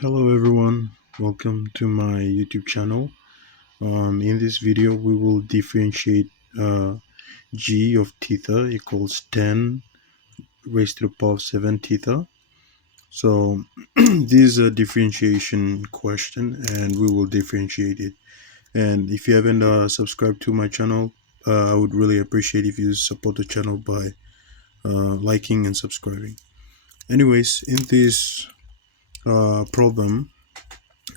Hello everyone, welcome to my YouTube channel. In this video we will differentiate g of theta equals 10 raised to the power of 7 theta. So this is a differentiation question and we will differentiate it. And if you haven't subscribed to my channel, I would really appreciate if you support the channel by liking and subscribing. Anyways, in this problem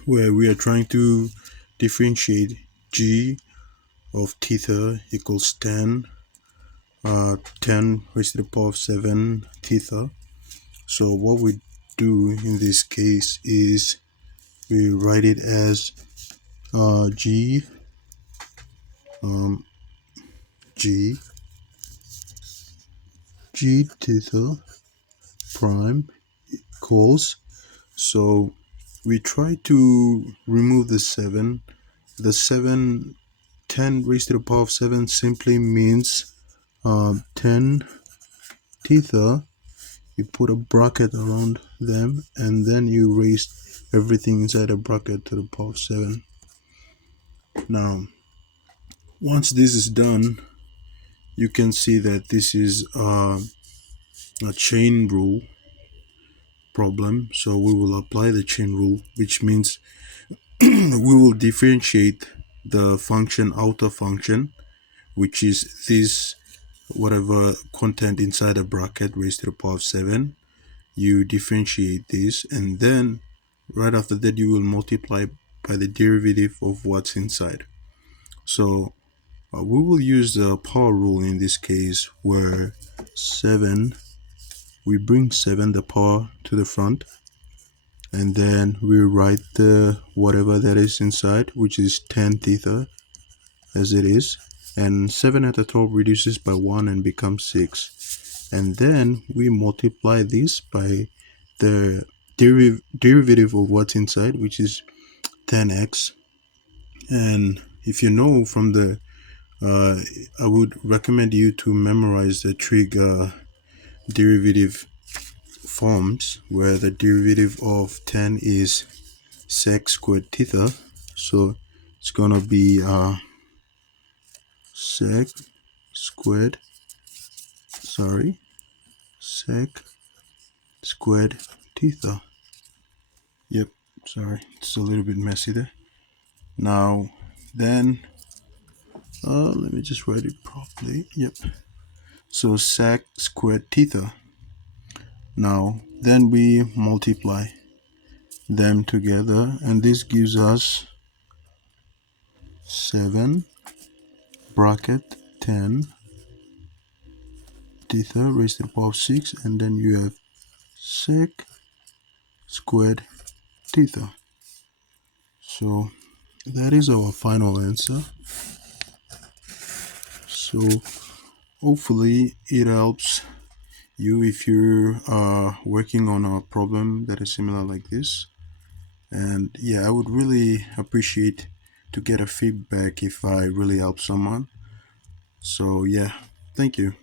where we are trying to differentiate g of theta equals 10 raised to the power of 7 theta. So what we do in this case is we write it as g g theta prime equals, so we try to remove the 7. The 10 raised to the power of 7 simply means 10 theta. You put a bracket around them and then you raise everything inside a bracket to the power of 7. Now once this is done, you can see that this is a chain rule problem, so we will apply the chain rule, which means we will differentiate the function outer function, which is this whatever content inside a bracket raised to the power of 7. You differentiate this, and then right after that you will multiply by the derivative of what's inside. So we will use the power rule in this case, where 7, we bring 7 the power to the front, and then we write the whatever that is inside, which is 10 theta as it is, and 7 at the top reduces by 1 and becomes 6, and then we multiply this by the derivative of what's inside, which is 10x. And if you know from the I would recommend you to memorize the trig derivative forms, where the derivative of 10 is sec squared theta. So it's gonna be sec squared theta. Yep, sorry, it's a little bit messy there. Now then let me just write it properly. Yep, so sec squared theta. Now then we multiply them together, and this gives us 7 bracket 10 theta raised to the power of 6, and then you have sec squared theta. So that is our final answer. So hopefully it helps you if you are working on a problem that is similar like this. And yeah, I would really appreciate to get a feedback if I really help someone. So yeah, thank you.